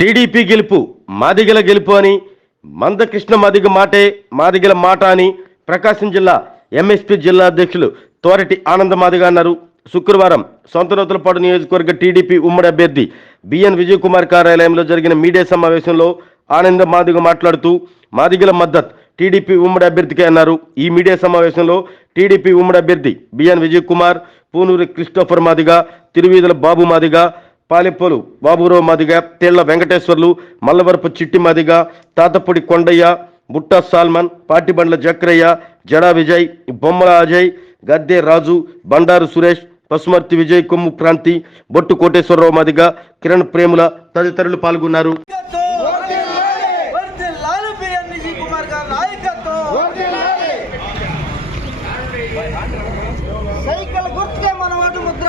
TDP గెలుపు మాదిగల గెలుపు అని మందకృష్ణ మాదిగ మాటే మాదిగల మాట అని ప్రకాశం జిల్లా ఎంఎస్పీ జిల్లా అధ్యక్షులు తోరటి ఆనంద మాదిగ అన్నారు. శుక్రవారం సొంతనూతలపాడు నియోజకవర్గ టీడీపీ ఉమ్మడి అభ్యర్థి బిఎన్ విజయ్ కుమార్ కార్యాలయంలో జరిగిన మీడియా సమావేశంలో ఆనంద మాదిగ మాట్లాడుతూ మాదిగల మద్దత్ టీడీపీ ఉమ్మడి అభ్యర్థికి అన్నారు. ఈ మీడియా సమావేశంలో టీడీపీ ఉమ్మడి అభ్యర్థి BN Vijay Kumar Punuri Christopher Madiga Tiruveedhula Babu Madiga Paleppalu Baburao Madiga Thella Venkateswarlu Mallavarapu Chitti Madiga Tatapudi Kondaiah Butta Solomon Patibandla Jakraiah Jada Vijay Bommala Ajay Gadde రాజు బండారు సురేష్ పసుమర్తి విజయ్ కొమ్ము క్రాంతి బొట్టు కోటేశ్వరరావు మాదిగ కిరణ్ ప్రేముల తదితరులు పాల్గొన్నారు వర్ధిల్లాలి బిఎన్ విజయ్ కుమార్ గారి నాయకత్వం cycle గుర్తుకే మన ఓటు ముద్ర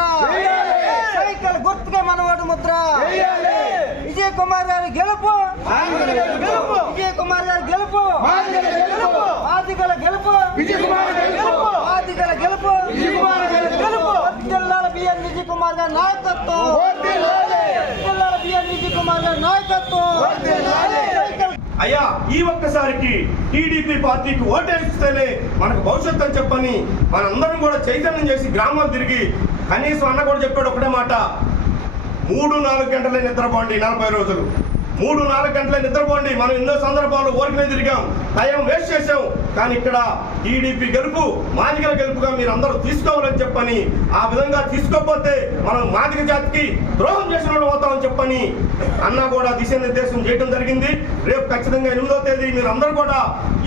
సైకిల్ గుర్తుకే మన ఓటు ముద్ర విజయ్ కుమార్ గారి గెలుపు. గెలుపు. విజయ్ కుమార్ గారి గెలుపు. ఆదిగల గెలుపు. ఆదిగల గెలుపు. గెలుపు. వర్ధిల్లాలి బిఎన్ విజయ్ కుమార్ గారి నాయకత్వం. వర్ధిల్లాలి బిఎన్ విజయ్ కుమార్ గారి నాయకత్వం. సైకిల్ అయ్యా ఈ ఒక్కసారికి టీడీపీ పార్టీకి ఓటేస్తేనే మనకు భవిష్యత్తు అని చెప్పని మనందరం కూడా చైతన్యం చేసి గ్రామాలు తిరిగి కనీసం అన్న కూడా చెప్పాడు ఒకటే మాట. మూడు నాలుగు గంటలే నిద్రపోండి నలభై రోజులు. మూడు నాలుగు గంటల నిద్రపోండి. మనం ఎన్నో సందర్భాల్లో ఊరికనే తిరిగాం. టైం వేస్ట్ చేసాం కానీ ఇక్కడ టీడీపీ గెలుపు మాదిగల గెలుపుగా మీరు అందరూ తీసుకోవాలని చెప్పని ఆ విధంగా తీసుకోకపోతే మనం మాదిగ జాతికి ద్రోహం చేసిన అవుతామని చెప్పని అన్న కూడా దిశానిర్దేశం చేయడం జరిగింది. రేపు ఖచ్చితంగా ఎనిమిదో తేదీ మీరు అందరూ కూడా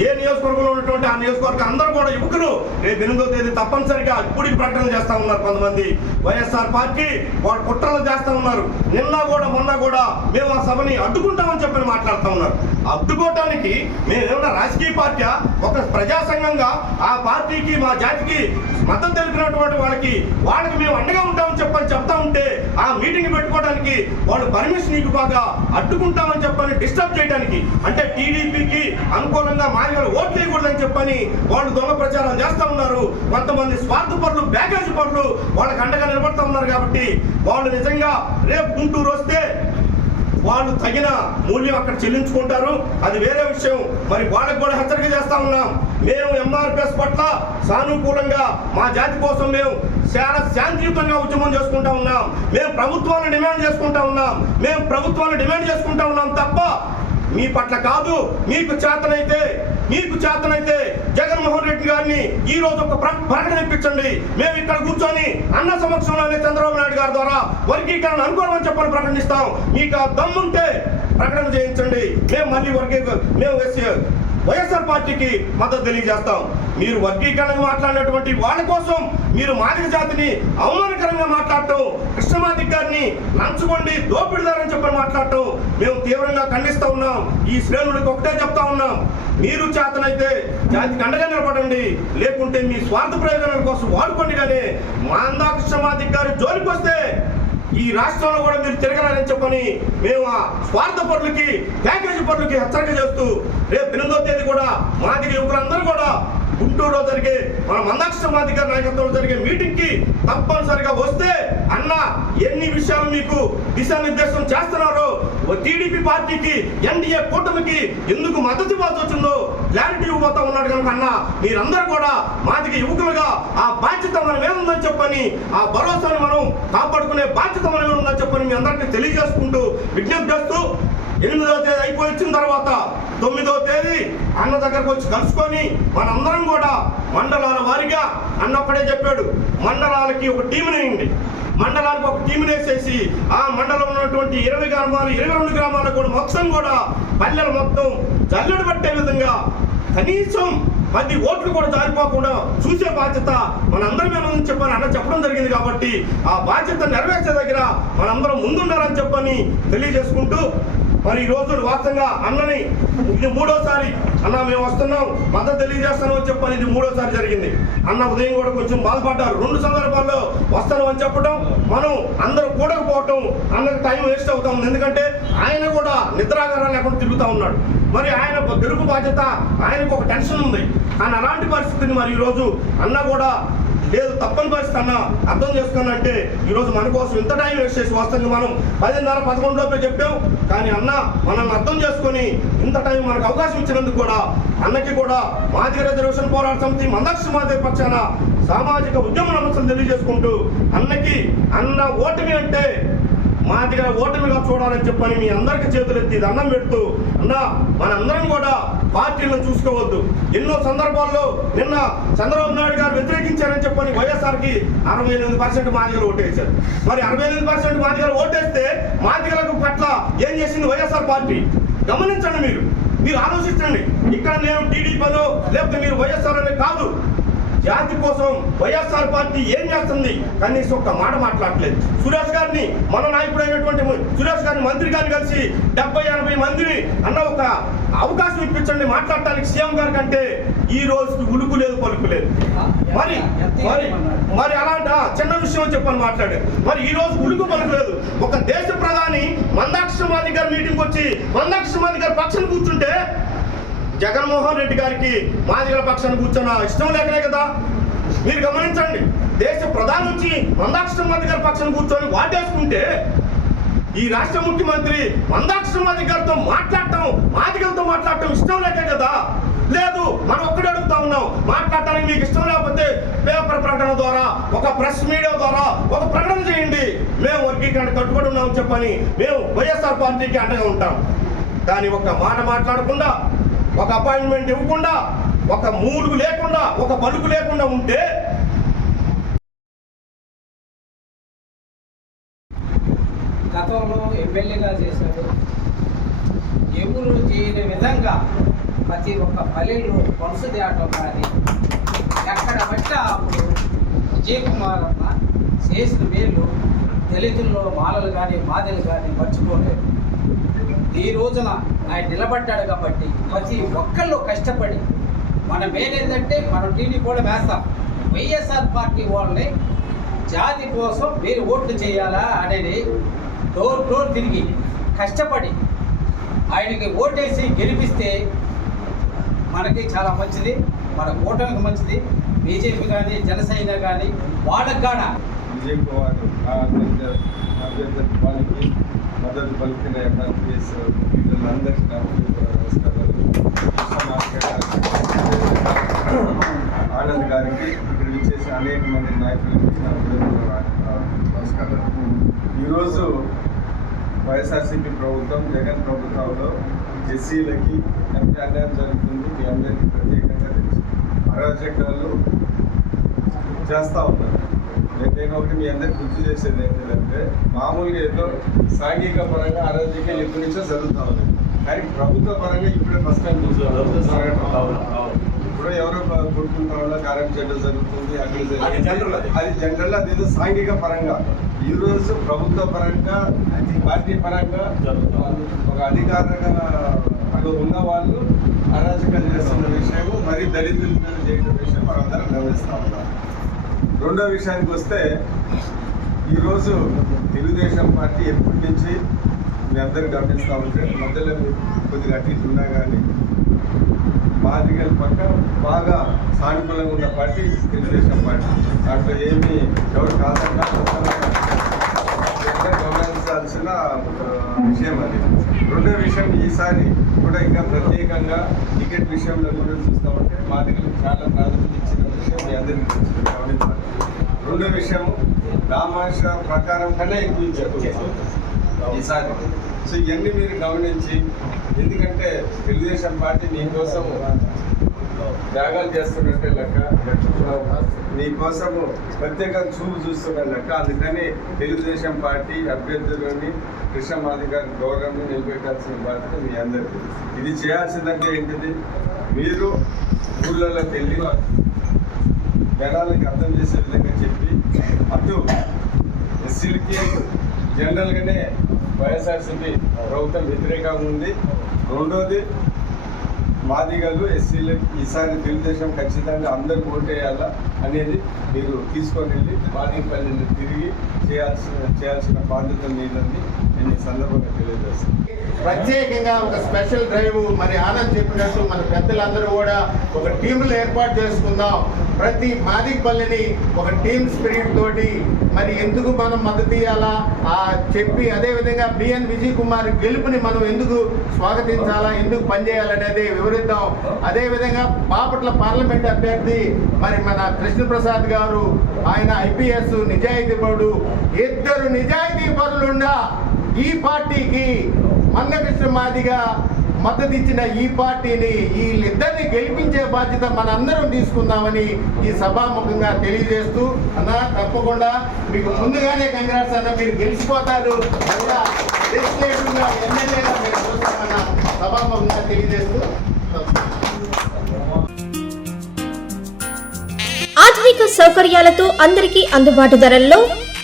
ఏ నియోజకవర్గంలో ఉన్నటువంటి ఆ నియోజకవర్గం అందరూ కూడా యువకులు రేపు ఎనిమిదో తేదీ తప్పనిసరిగా ఇప్పుడు ప్రకటన చేస్తా ఉన్నారు కొంతమంది. వైఎస్ఆర్ పార్టీ వాళ్ళు కుట్రలు చేస్తా ఉన్నారు. నిన్న కూడా మొన్న కూడా మేము ఆ సభని అడ్డుకుంటామని చెప్పని మాట్లాడుతూ ఉన్నారు. అడ్డుకోవటానికి మేము రాజకీయ పార్టీ ఒక ప్రజా సంఘంగా ఆ పార్టీకి మా జాతికి మద్దతు తెలిపినటువంటి వాళ్ళకి వాళ్ళకి మేము అండగా ఉంటామని చెప్పని చెప్తా ఉంటే ఆ మీటింగ్ పెట్టుకోవడానికి వాళ్ళు పర్మిషన్ బాగా అడ్డుకుంటామని చెప్పని డిస్టర్బ్ చేయడానికి అంటే టీడీపీకి అనుకూలంగా మాదిగలు ఓట్లు వేయకూడదని చెప్పని వాళ్ళు దొంగ ప్రచారం చేస్తూ ఉన్నారు. కొంతమంది స్వార్థ పనులు బ్యాగేజ్ పనులు వాళ్ళకి అండగా నిలబడతా ఉన్నారు కాబట్టి వాళ్ళు నిజంగా రేపు గుంటూరు వస్తే వాళ్ళు తగిన మూల్యం అక్కడ చెల్లించుకుంటారు. అది వేరే విషయం. మరి వాళ్ళకు కూడా హెచ్చరిక చేస్తా ఉన్నాం. మేము ఎంఆర్పిఎస్ పట్ల సానుకూలంగా మా జాతి కోసం మేము చాలా శాంతియుతంగా ఉద్యమం చేసుకుంటా ఉన్నాం. మేము ప్రభుత్వాన్ని డిమాండ్ చేసుకుంటా ఉన్నాం. మేము ప్రభుత్వాన్ని డిమాండ్ చేసుకుంటా ఉన్నాం తప్ప మీ పట్ల కాదు. మీకు చేతనైతే మీకు చేతనైతే జగన్మోహన్ రెడ్డి గారిని ఈ రోజు ఒక ప్రకటన ఇప్పించండి. మేము ఇక్కడ కూర్చొని అన్న సమక్షంలోనే చంద్రబాబు నాయుడు గారి ద్వారా వర్గీకరణ అనుకోవడం చెప్పని ప్రకటిస్తాం మీకు దమ్ముంటే ప్రకటన చేయించండి. మేము మళ్ళీ వర్గీక మేము ఎస్సీ వైఎస్ఆర్ పార్టీకి మద్దతు తెలియజేస్తాం. మీరు వర్గీకరణకు మాట్లాడినటువంటి వాళ్ళ కోసం మీరు మాదిక జాతిని అవమానకరంగా మాట్లాడటం కృష్ణమాదిక్ గారిని లంచుకోండి దోపిడిదారని చెప్పని మాట్లాడటం మేము తీవ్రంగా ఖండిస్తూ ఉన్నాం. ఈ శ్రేణుడికి ఒకటే చెప్తా ఉన్నాం. మీరు చేతనైతే జాతికి అండగా నిలబడండి. లేకుంటే మీ స్వార్థ ప్రయోజనాల కోసం వాడుకోండి కానీ మాందా కృష్ణమాదిక్ గారు జోలికి వస్తే ఈ రాష్ట్రంలో కూడా మీరు తిరగలని చెప్పని మేము ఆ స్వార్థ పనులకి ప్యాకేజీ పనులకి హెచ్చరిక చేస్తూ రేపు ఎనిమిదో తేదీ కూడా మాదిగ యువకులందరూ కూడా గుంటూరులో జరిగే మన మందాక్ష మాదిగ నాయకత్వంలో జరిగే మీటింగ్కి తప్పనిసరిగా వస్తే అన్న ఎన్ని విషయాలు మీకు దిశానిర్దేశం చేస్తున్నారో టీడీపీ పార్టీకి ఎన్డీఏ కూటమికి ఎందుకు మద్దతు ఇవ్వాల్సి వచ్చిందో క్లారిటీ ఇవ్వబోతా ఉన్నాడు కనుక అన్న మీరందరూ కూడా మాదిగ యువకులుగా ఆ బాధ్యత మన మీద ఉందని చెప్పని ఆ భరోసాని మనం కాపాడుకునే బాధ్యత మన మీద ఉందని చెప్పని మీ అందరికీ తెలియజేసుకుంటూ విజ్ఞప్తి చేస్తూ ఎనిమిదవ తేదీ అయిపోయి వచ్చిన తర్వాత తొమ్మిదవ తేదీ అన్న దగ్గరకు వచ్చి కలుసుకొని మనందరం కూడా మండలాల వారిగా అన్నప్పుడే చెప్పాడు మండలాలకి ఒక టీముని వేయండి. మండలానికి ఒక టీంని వేసేసి ఆ మండలంలో ఉన్నటువంటి ఇరవై గ్రామాలు ఇరవై రెండు గ్రామాలకు కూడా మొత్తం కూడా పల్లెలు మొత్తం జల్లెడు పట్టే విధంగా కనీసం పది ఓట్లు కూడా జారిపోకుండా చూసే బాధ్యత మనందరం మీద ఉందని చెప్పని అన్న చెప్పడం జరిగింది కాబట్టి ఆ బాధ్యత నెరవేర్చే దగ్గర మనందరం ముందుండాలని చెప్పని తెలియజేసుకుంటూ మరి ఈ రోజు వాస్తవంగా అన్నని ఇది మూడోసారి అన్న మేము వస్తున్నాం మద్దతు తెలియజేస్తాను చెప్పని ఇది మూడోసారి జరిగింది. అన్న ఉదయం కూడా కొంచెం బాధపడ్డారు. రెండు సందర్భాల్లో వస్తాను అని చెప్పడం మనం అందరూ కూడకపోవటం అన్నకు టైం వేస్ట్ అవుతా ఉంది. ఎందుకంటే ఆయన కూడా నిద్రాగారా లేకుండా తిరుగుతూ ఉన్నాడు. మరి ఆయన గెలుపు బాధ్యత ఆయనకు ఒక టెన్షన్ ఉంది. ఆయన అలాంటి పరిస్థితిని మరి ఈరోజు అన్న కూడా లేదు తప్పని పరిస్థితి అన్న అర్థం చేసుకున్నా అంటే ఈరోజు మన కోసం ఇంత టైం వేస్ట్ చేసి వస్తుంది మనం పదిన్నర పదకొండు లోపే చెప్పాం. కానీ అన్న మనల్ని అర్థం చేసుకొని ఇంత టైం మనకు అవకాశం ఇచ్చినందుకు కూడా అన్నకి కూడా మాదిగ రిజర్వేషన్ పోరాట సమితి మందక్ష మాదిగ పక్షాన సామాజిక ఉద్యమ నమస్సులు తెలియజేసుకుంటూ అన్నకి అన్న ఓటమి అంటే మా దగ్గర ఓటమిగా చూడాలని చెప్పని మీ అందరికీ చేతులెత్తి దండం పెడుతూ అన్న మనందరం కూడా పార్టీలను చూసుకోవద్దు. ఎన్నో సందర్భాల్లో నిన్న చంద్రబాబు నాయుడు గారు వ్యతిరేకించారని చెప్పని వైఎస్ఆర్కి అరవై ఎనిమిది పర్సెంట్ మాదిగలు ఓటేశారు. మరి అరవై ఎనిమిది పర్సెంట్ మాదిగలు ఓటేస్తే మాదిగలకు పట్ల ఏం చేసింది వైఎస్ఆర్ పార్టీ? గమనించండి మీరు. మీరు ఆలోచించండి. ఇక్కడ నేను టీడీపీలో లేకపోతే మీరు వైఎస్ఆర్ అనే కాదు. జాతి కోసం వైఎస్ఆర్ పార్టీ ఏం చేస్తుంది? కనీసం ఒక్క మాట మాట్లాడలేదు. సురేష్ గారిని మన నాయకుడు అయినటువంటి సురేష్ గారిని మంత్రి గారిని కలిసి డెబ్బై ఎనభై మందిని అన్న ఒక అవకాశం ఇప్పించండి. మాట్లాడటానికి సీఎం గారి కంటే ఈ రోజుకి ఉడుకు లేదు పలుకు లేదు. మరి మరి మరి అలాంటి చిన్న విషయం చెప్పని మాట్లాడారు మరి ఈ రోజు ఉడుకు పలుకు లేదు. ఒక దేశ ప్రధాని మందాక్షమాది గారి మీటింగ్ వచ్చి మందాక్షమాది గారి పక్షం కూర్చుంటే జగన్మోహన్ రెడ్డి గారికి మాదిగల పక్షాన్ని కూర్చున్న ఇష్టం లేకనే కదా? మీరు గమనించండి దేశ ప్రధాని వచ్చి మందాక్షరం గారి పక్షాన్ని కూర్చొని వాటేసుకుంటే ఈ రాష్ట్ర ముఖ్యమంత్రి మందాక్షరం గారితో మాట్లాడటం మాదిగలతో మాట్లాడటం ఇష్టం లేకే కదా? లేదు మనం ఒక్కడే అడుగుతా ఉన్నాం మాట్లాడటానికి మీకు ఇష్టం లేకపోతే పేపర్ ప్రకటన ద్వారా ఒక ప్రెస్ మీడియా ద్వారా ఒక ప్రకటన చేయండి. మేము వర్గీకరణ కట్టుబడి ఉన్నామని చెప్పని మేము వైఎస్ఆర్ పార్టీకి అండగా ఉంటాం. కానీ ఒక మాట మాట్లాడకుండా ఒక అపాయింట్మెంట్ ఇవ్వకుండా ఒక మూలుగు లేకుండా ఒక పలుకు లేకుండా ఉంటే గతంలో ఎమ్మెల్యేగా చేశాడు. ఎవరు చేయని విధంగా ప్రతి ఒక్క పల్లెలు వలస తేటం కానీ ఎక్కడ బట్ట అప్పుడు విజయ్ కుమార్ అన్న చేసిన వేలు దళితుల్లో మాలలు కానీ మాదలు కానీ మర్చిపోలేదు. ఈ రోజున ఆయన నిలబడ్డాడు కాబట్టి ప్రతి ఒక్కళ్ళు కష్టపడి మనం ఏంటంటే మనం టీడీ కూడా వేస్తాం. వైఎస్ఆర్ పార్టీ వాళ్ళని జాతి కోసం మీరు ఓట్లు చేయాలా అనేది డోర్ డోర్ తిరిగి కష్టపడి ఆయనకి ఓటేసి గెలిపిస్తే మనకి చాలా మంచిది మన కూటమికి మంచిది. బీజేపీ కానీ జనసేన కానీ వాళ్ళకి కాడ? విజయ్ కుమార్ అభ్యర్థి వాళ్ళకి మద్దతు పలికిన ఎంఆర్పిఎస్ వీళ్ళందరికీ నా నమస్కారాలు. ఆనంద్ గారికి ఇక్కడ విచ్చేసిన అనేక మంది నాయకులకి నా నమస్కారాలు. ఈరోజు వైఎస్ఆర్సీపీ ప్రభుత్వం జగన్ ప్రభుత్వంలో ఎస్సీలకి ఎంత అన్యాయం జరుగుతుంది. మీ అందరికీ ప్రత్యేకంగా తెలుసు. అరాచకాలు చేస్తూ ఉన్నారు. నేను ఒకటి మీ అందరికి గుర్తు చేసేది ఏంటంటే మామూలుగా ఏదో సాంఘిక పరంగా అరాజకీయాలు ఎప్పటి నుంచో జరుగుతూ కానీ ప్రభుత్వ పరంగా ఇప్పుడే ఫస్ట్ టైం చూస్తున్నాం. ఇప్పుడు ఎవరో కొట్టుకుంటా వల్ల కార్యం చేయడం జరుగుతుంది. అది జనరల్ అది ఏదో సాంఘిక పరంగా. ఈ రోజు ప్రభుత్వ పరంగా పార్టీ పరంగా ఒక అధికారంగా అక్కడ ఉన్న వాళ్ళు అరాచకాలు చేస్తున్న విషయము మరి దళితుల చేయడం విషయం మనందరం గమనిస్తా ఉన్నాం. రెండో విషయానికి వస్తే ఈరోజు తెలుగుదేశం పార్టీ ఎప్పటి నుంచి మీ అందరూ గమనిస్తూ ఉంటే మధ్యలో కొద్దిగా అటు ఉన్నా కానీ మాదిగల పక్క బాగా సానుకూలంగా ఉన్న పార్టీ తెలుగుదేశం పార్టీ. దాంట్లో ఏమి ఎవరు కాదన్నా గమనించాల్సిన విషయం అది. రెండో విషయం ఈసారి కూడా ఇంకా ప్రత్యేకంగా టికెట్ విషయంలో కూడా చూస్తామంటే మాదిగలకు చాలా ప్రాధాన్యత ఇచ్చిన విషయం మీ అందరికీ గమనించాలి రెండో విషయం రామాష ప్రకారం కన్నా ఎక్కువ ఇచ్చారు ఈసారి. సో ఇవన్నీ మీరు గమనించి ఎందుకంటే తెలుగుదేశం పార్టీ మీకోసం త్యాగాలు చేస్తున్నట్టే లెక్క నీకోసము ప్రత్యేకంగా చూపు చూస్తున్న లెక్క. అందుకని తెలుగుదేశం పార్టీ అభ్యర్థులని కృష్ణ గారి గౌరవం నిలబెట్టాల్సిన బాధ్యత మీ అందరికీ ఇది చేయాల్సిందంటే ఏంటిది? మీరు ఊళ్ళలోకి వెళ్ళి జనాలకి అర్థం చేసే విధంగా చెప్పి అటు ఎస్సీలకి జనరల్గానే వైఎస్ఆర్సీపీ ప్రభుత్వం వ్యతిరేకంగా ఉంది. రెండోది మాదిగలు ఎస్సీలు ఈసారి తెలుగుదేశం ఖచ్చితంగా అందరూ ఓటేయాలా అనేది మీరు తీసుకొని వెళ్ళి మాదిగపల్లిని తిరిగి చేయాల్సిన చేయాల్సిన బాధ్యత మీదని సందర్భంగా ప్రత్యేకంగా ఒక స్పెషల్ డ్రైవ్ మరి ఆనంద్ చెప్పినట్టు మన పెద్దలందరూ కూడా ఒక టీంలు ఏర్పాటు చేసుకుందాం. ప్రతి మాదిపల్లిని ఒక టీమ్ స్పిరిట్ తోటి మరి ఎందుకు మనం మద్దతు ఇవ్వాలా ఆ చెప్పి అదేవిధంగా బిఎన్ విజయ్ కుమార్ గెలుపుని మనం ఎందుకు స్వాగతించాలా? ఎందుకు పనిచేయాలనేది వివరిద్దాం. అదేవిధంగా బాపట్ల పార్లమెంట్ అభ్యర్థి మరి మన కృష్ణప్రసాద్ గారు ఆయన ఐపీఎస్ నిజాయితీ పరుడు. ఇద్దరు నిజాయితీ పరులుండా ఈ పార్టీకి మందకృష్ణ మాదిగా మద్దతు ఇచ్చిన ఈ పార్టీని వీళ్ళిద్దరిని గెలిపించే బాధ్యత మనందరం తీసుకుందామని ఈ సభాముఖంగా తెలియజేస్తూ అన్న తప్పకుండా మీకు ముందుగానే కంగ్రాట్స్ అన్న మీరు గెలిచిపోతారు ఎమ్మెల్యేగా మీరు చూస్తామన్న సభాముఖంగా తెలియజేస్తూ ఆధునిక సౌకర్యాలతో అందరికీ అందుబాటు ధరల్లో